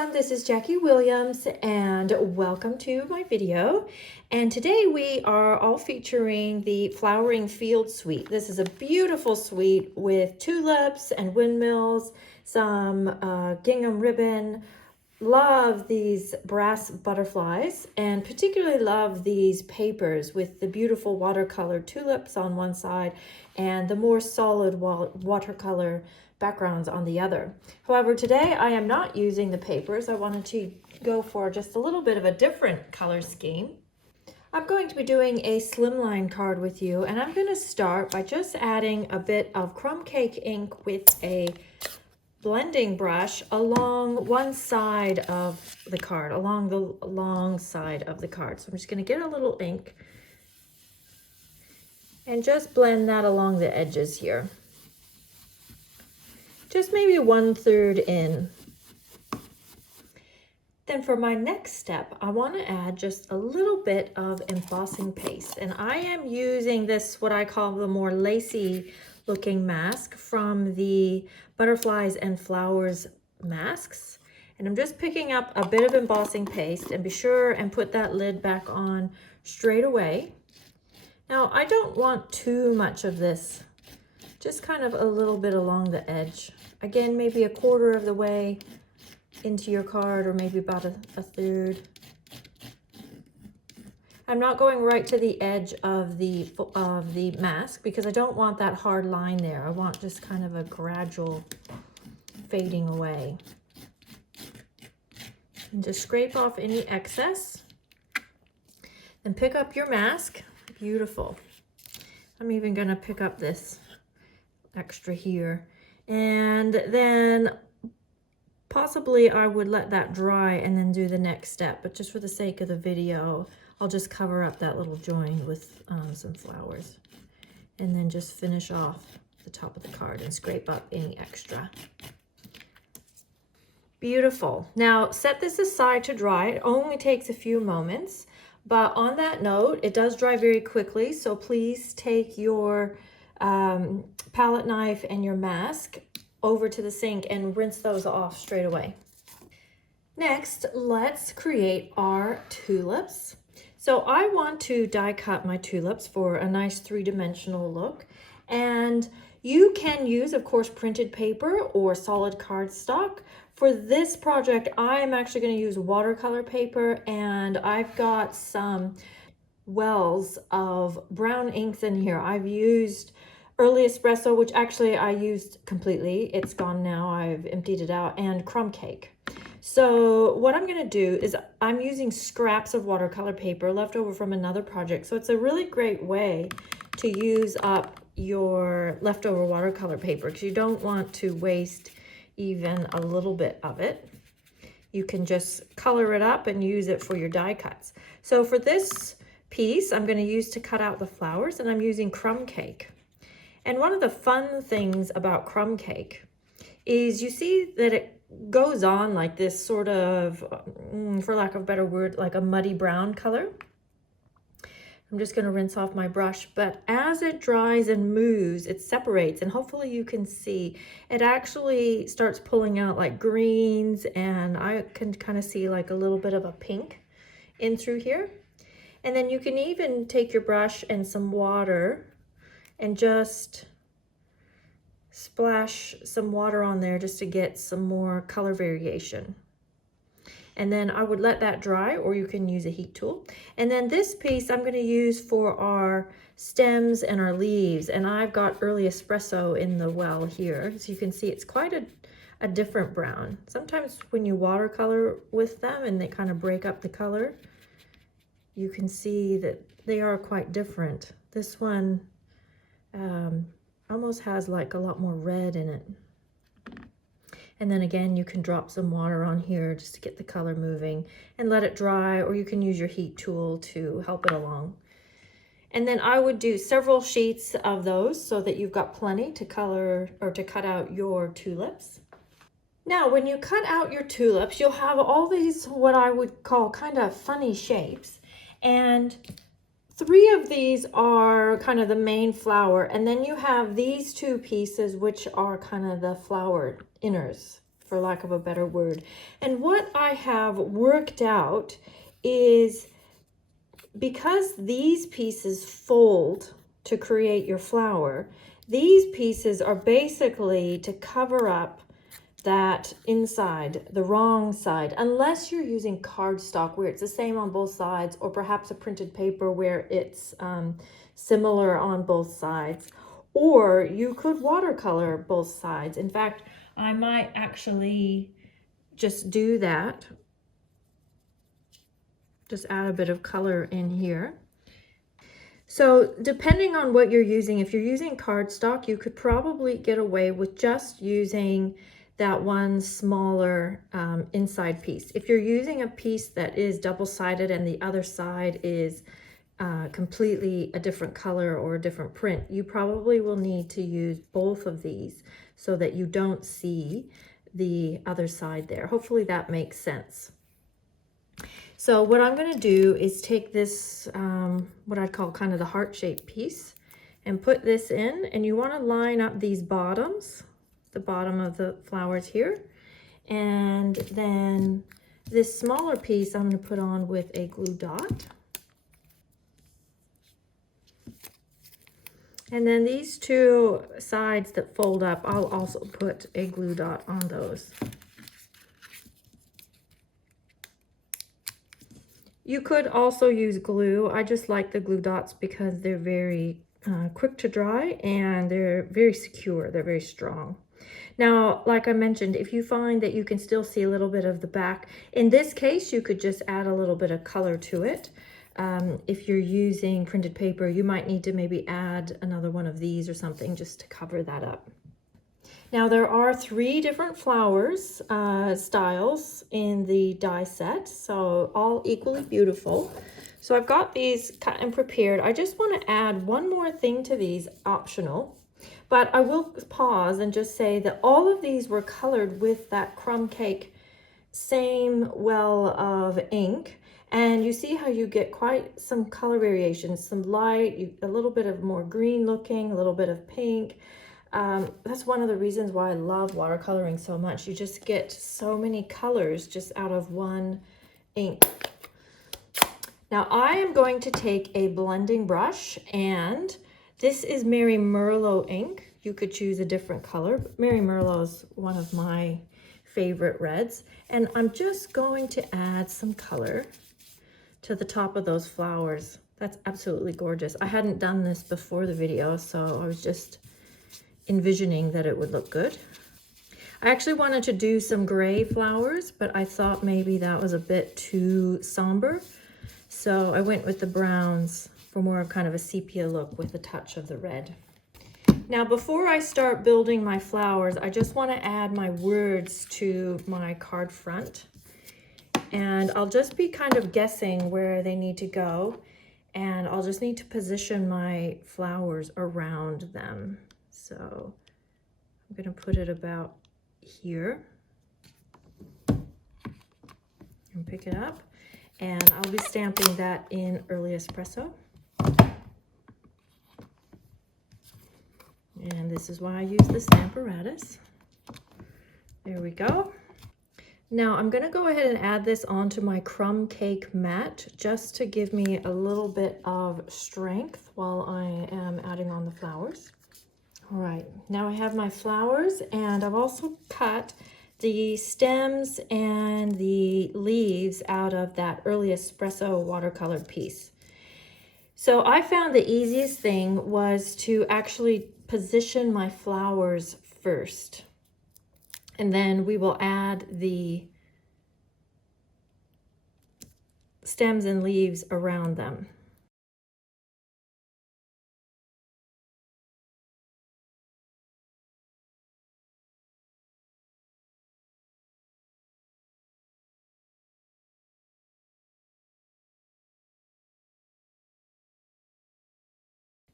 everyone, this is Jackie Williams and welcome to my video. And today we are all featuring the Flowering Field Suite. This is a beautiful suite with tulips and windmills, some gingham ribbon. Love these brass butterflies and particularly love these papers with the beautiful watercolor tulips on one side and the more solid watercolor backgrounds on the other. However, today I am not using the papers. I wanted to go for just a little bit of a different color scheme. I'm going to be doing a slimline card with you, and I'm going to start by just adding a bit of crumb cake ink with a blending brush along one side of the card, along the long side of the card. So I'm just going to get a little ink and just blend that along the edges here. Just maybe 1/3 in. Then for my next step, I want to add just a little bit of embossing paste. And I am using this, what I call the more lacy looking mask from the Butterflies and Flowers masks. And I'm just picking up a bit of embossing paste, and be sure and put that lid back on straight away. Now, I don't want too much of this, just kind of a little bit along the edge. Again, maybe 1/4 of the way into your card, or maybe about a 1/3. I'm not going right to the edge of the mask because I don't want that hard line there. I want just kind of a gradual fading away. And just scrape off any excess. Then pick up your mask. Beautiful. I'm even going to pick up this extra here. And then possibly I would let that dry and then do the next step. But just for the sake of the video, I'll just cover up that little join with some flowers. And then just finish off the top of the card and scrape up any extra. Beautiful. Now set this aside to dry. It only takes a few moments. But on that note, it does dry very quickly. So please take your palette knife and your mask over to the sink and rinse those off straight away. Next, let's create our tulips. So I want to die cut my tulips for a nice 3-dimensional look. And you can use, of course, printed paper or solid cardstock. For this project, I'm actually going to use watercolor paper, and I've got some wells of brown inks in here. I've used Early Espresso, which actually I used completely. It's gone now. I've emptied it out, and crumb cake. So what I'm going to do is I'm using scraps of watercolor paper left over from another project. So it's a really great way to use up your leftover watercolor paper because you don't want to waste even a little bit of it. You can just color it up and use it for your die cuts. So for this piece, I'm going to use to cut out the flowers, and I'm using crumb cake. And one of the fun things about crumb cake is you see that it goes on like this sort of, for lack of a better word, like a muddy brown color. I'm just going to rinse off my brush, but as it dries and moves, it separates, and hopefully you can see it actually starts pulling out like greens, and I can kind of see like a little bit of a pink in through here. And then you can even take your brush and some water and just splash some water on there just to get some more color variation. And then I would let that dry, or you can use a heat tool. And then this piece I'm going to use for our stems and our leaves. And I've got Early Espresso in the well here. So you can see it's quite a different brown. Sometimes when you watercolor with them and they kind of break up the color, you can see that they are quite different. This one almost has like a lot more red in it. And then again, you can drop some water on here just to get the color moving and let it dry, or you can use your heat tool to help it along. And then I would do several sheets of those so that you've got plenty to color or to cut out your tulips. Now, when you cut out your tulips, you'll have all these, what I would call kind of funny shapes. And 3 of these are kind of the main flower, and then you have these 2 pieces which are kind of the flower inners, for lack of a better word. And what I have worked out is, because these pieces fold to create your flower, these pieces are basically to cover up that inside, the wrong side, unless you're using cardstock where it's the same on both sides, or perhaps a printed paper where it's similar on both sides. Or you could watercolor both sides. In fact, I might actually just do that. Just add a bit of color in here. So depending on what you're using, if you're using cardstock, you could probably get away with just using that one smaller inside piece. If you're using a piece that is double-sided and the other side is completely a different color or a different print, you probably will need to use both of these so that you don't see the other side there. Hopefully that makes sense. So what I'm going to do is take this, what I'd call kind of the heart-shaped piece, and put this in, and you want to line up these bottoms, the bottom of the flowers here, and then this smaller piece I'm going to put on with a glue dot. And then these two sides that fold up, I'll also put a glue dot on those. You could also use glue. I just like the glue dots because they're very quick to dry and they're very secure. They're very strong. Now, like I mentioned, if you find that you can still see a little bit of the back, in this case, you could just add a little bit of color to it. If you're using printed paper, you might need to maybe add another one of these or something just to cover that up. Now there are 3 different flowers styles in the die set, so all equally beautiful. So I've got these cut and prepared. I just want to add one more thing to these, optional, but I will pause and just say that all of these were colored with that crumb cake same well of ink. And you see how you get quite some color variations, some light, a little bit of more green looking, a little bit of pink. That's one of the reasons why I love watercoloring so much. You just get so many colors just out of one ink. Now I am going to take a blending brush, and this is Mary Merlot ink. You could choose a different color, but Mary Merlot is one of my favorite reds. And I'm just going to add some color to the top of those flowers. That's absolutely gorgeous. I hadn't done this before the video, so I was just envisioning that it would look good. I actually wanted to do some gray flowers, but I thought maybe that was a bit too somber. So I went with the browns for more of kind of a sepia look with a touch of the red. Now, before I start building my flowers, I just want to add my words to my card front. And I'll just be kind of guessing where they need to go. And I'll just need to position my flowers around them. So I'm going to put it about here and pick it up. And I'll be stamping that in early espresso. And this is why I use the Stamparatus. There we go. Now I'm going to go ahead and add this onto my crumb cake mat just to give me a little bit of strength while I am adding on the flowers. All right, now I have my flowers, and I've also cut the stems and the leaves out of that early espresso watercolor piece. So I found the easiest thing was to actually position my flowers first, and then we will add the stems and leaves around them.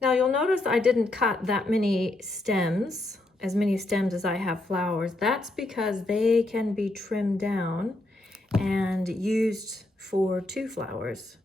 Now you'll notice I didn't cut that many stems, as many stems as I have flowers. That's because they can be trimmed down and used for 2 flowers.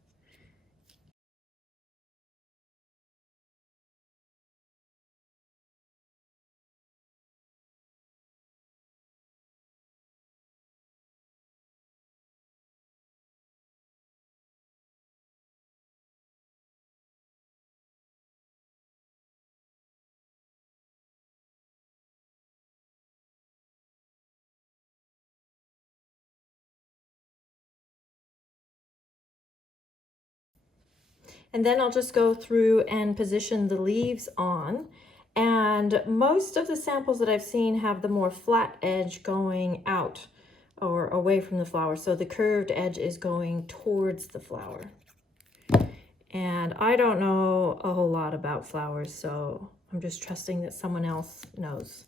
And then I'll just go through and position the leaves on. And most of the samples that I've seen have the more flat edge going out or away from the flower. So the curved edge is going towards the flower. And I don't know a whole lot about flowers, so I'm just trusting that someone else knows.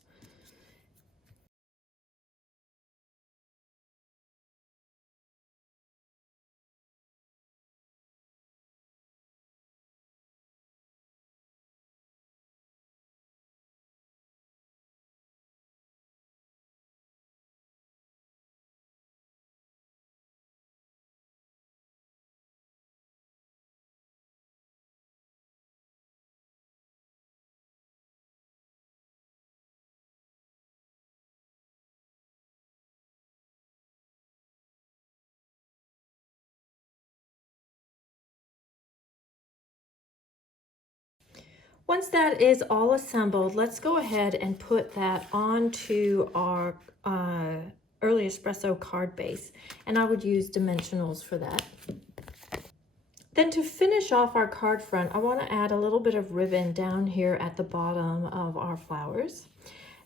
Once that is all assembled, let's go ahead and put that onto our early espresso card base. And I would use dimensionals for that. Then to finish off our card front, I want to add a little bit of ribbon down here at the bottom of our flowers.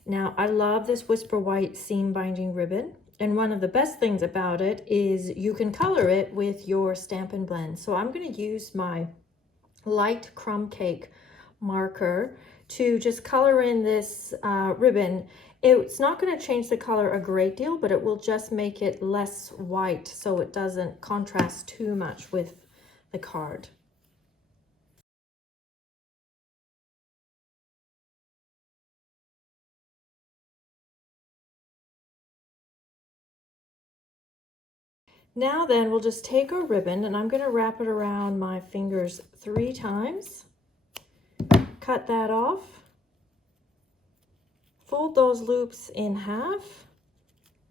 Now, I love this Whisper White seam binding ribbon. And one of the best things about it is you can color it with your Stampin' Blend. So I'm going to use my light crumb cake marker to just color in this ribbon. It's not going to change the color a great deal, but it will just make it less white so it doesn't contrast too much with the card. Now then, we'll just take our ribbon and I'm going to wrap it around my fingers 3 times. Cut that off. Fold those loops in half.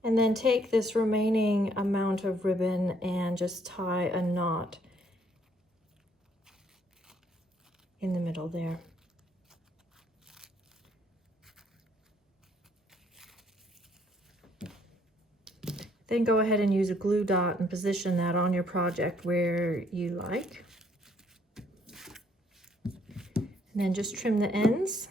And then take this remaining amount of ribbon and just tie a knot in the middle there. Then go ahead and use a glue dot and position that on your project where you like. And then just trim the ends.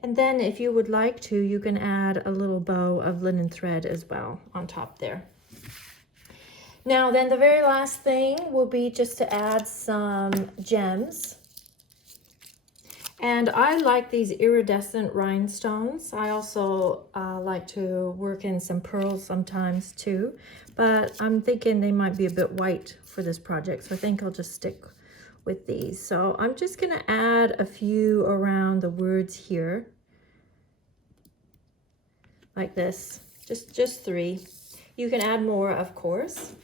And then if you would like to, you can add a little bow of linen thread as well on top there. Now then, the very last thing will be just to add some gems. And I like these iridescent rhinestones. I also like to work in some pearls sometimes too, but I'm thinking they might be a bit white for this project, so I think I'll just stick with these. So I'm just gonna add a few around the words here, like this, just 3. You can add more, of course.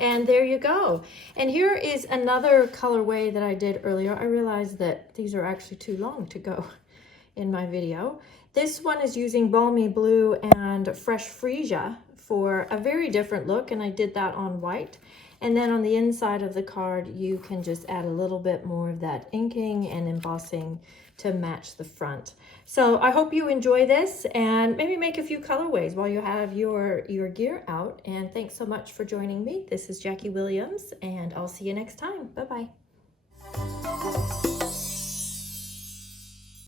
And there you go. And here is another colorway that I did earlier. I realized that these are actually too long to go in my video. This one is using Balmy Blue and Fresh Freesia for a very different look, and I did that on white. And then on the inside of the card, you can just add a little bit more of that inking and embossing to match the front. So I hope you enjoy this and maybe make a few colorways while you have your gear out. And thanks so much for joining me. This is Jackie Williams, and I'll see you next time. Bye-bye.